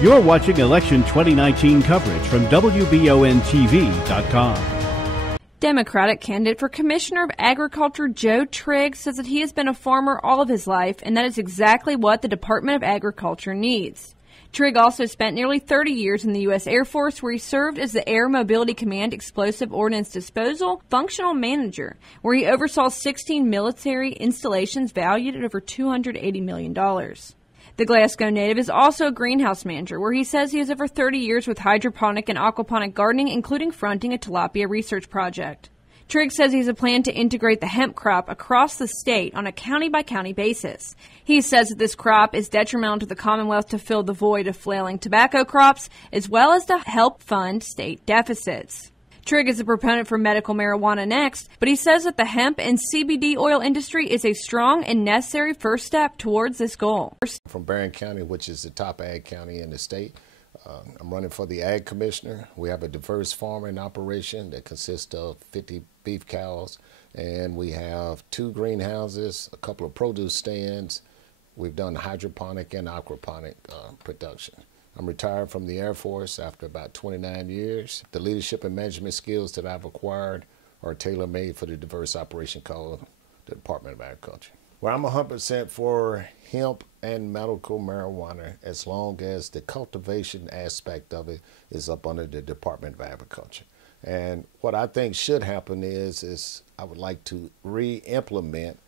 You're watching Election 2019 coverage from WBONTV.com. Democratic candidate for Commissioner of Agriculture Joe Trigg says that he has been a farmer all of his life, and that is exactly what the Department of Agriculture needs. Trigg also spent nearly 30 years in the U.S. Air Force, where he served as the Air Mobility Command Explosive Ordnance Disposal Functional Manager, where he oversaw 16 military installations valued at over $280 million. The Glasgow native is also a greenhouse manager, where he says he has over 30 years with hydroponic and aquaponic gardening, including fronting a tilapia research project. Trigg says he has a plan to integrate the hemp crop across the state on a county-by-county basis. He says that this crop is detrimental to the Commonwealth to fill the void of flailing tobacco crops, as well as to help fund state deficits. Trigg is a proponent for medical marijuana next, but he says that the hemp and CBD oil industry is a strong and necessary first step towards this goal. From Barron County, which is the top ag county in the state, I'm running for the ag commissioner. We have a diverse farming operation that consists of 50 beef cows, and we have 2 greenhouses, a couple of produce stands. We've done hydroponic and aquaponic production. I'm retired from the Air Force after about 29 years. The leadership and management skills that I've acquired are tailor-made for the diverse operation called the Department of Agriculture. Well, I'm 100% for hemp and medical marijuana as long as the cultivation aspect of it is up under the Department of Agriculture. And what I think should happen is I would like to re-implement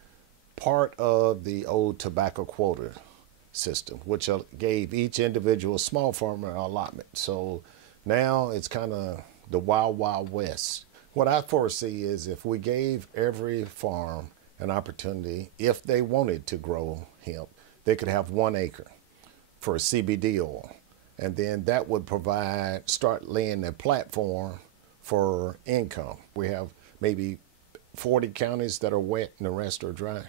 part of the old tobacco quota system, which gave each individual small farmer an allotment. So now it's kind of the wild, wild west. What I foresee is if we gave every farm an opportunity, if they wanted to grow hemp, they could have 1 acre for CBD oil. And then that would start laying a platform for income. We have maybe 40 counties that are wet and the rest are dry.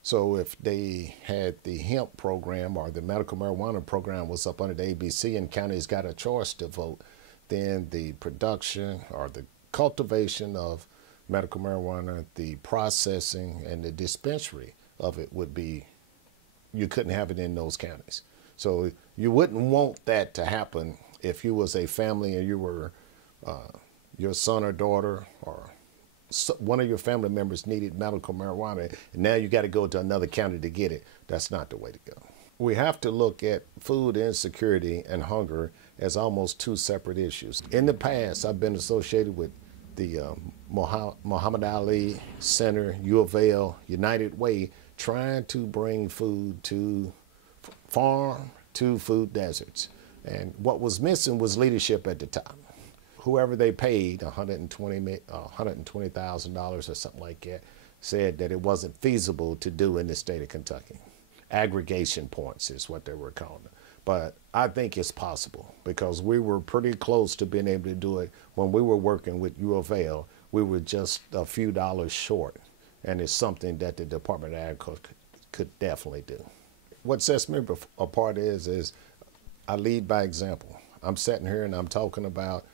So if they had the hemp program or the medical marijuana program was up under the ABC and counties got a choice to vote, then the production or the cultivation of medical marijuana, the processing and the dispensary of it would be, you couldn't have it in those counties. So you wouldn't want that to happen if you was a family and you were your son or daughter or one of your family members needed medical marijuana, and now you got to go to another county to get it. That's not the way to go. We have to look at food insecurity and hunger as almost 2 separate issues. In the past, I've been associated with the Muhammad Ali Center, U of L, United Way, trying to bring food to farm to food deserts. And what was missing was leadership at the top. Whoever they paid, $120,000 or something like that, said that it wasn't feasible to do in the state of Kentucky. Aggregation points is what they were calling it. But I think it's possible because we were pretty close to being able to do it when we were working with U of L. We were just a few dollars short, and it's something that the Department of Agriculture could definitely do. What sets me apart is I lead by example. I'm sitting here and I'm talking about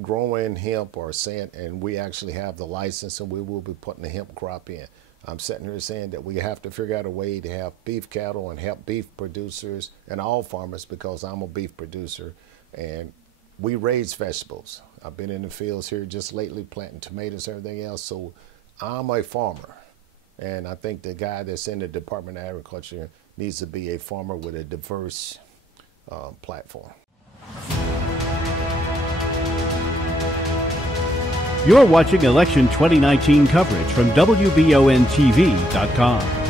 growing hemp or saying, and we actually have the license and we will be putting the hemp crop in. I'm sitting here saying that we have to figure out a way to have beef cattle and help beef producers and all farmers, because I'm a beef producer and we raise vegetables. I've been in the fields here just lately planting tomatoes and everything else, so I'm a farmer. And I think the guy that's in the Department of Agriculture needs to be a farmer with a diverse platform. You're watching Election 2019 coverage from WBONTV.com.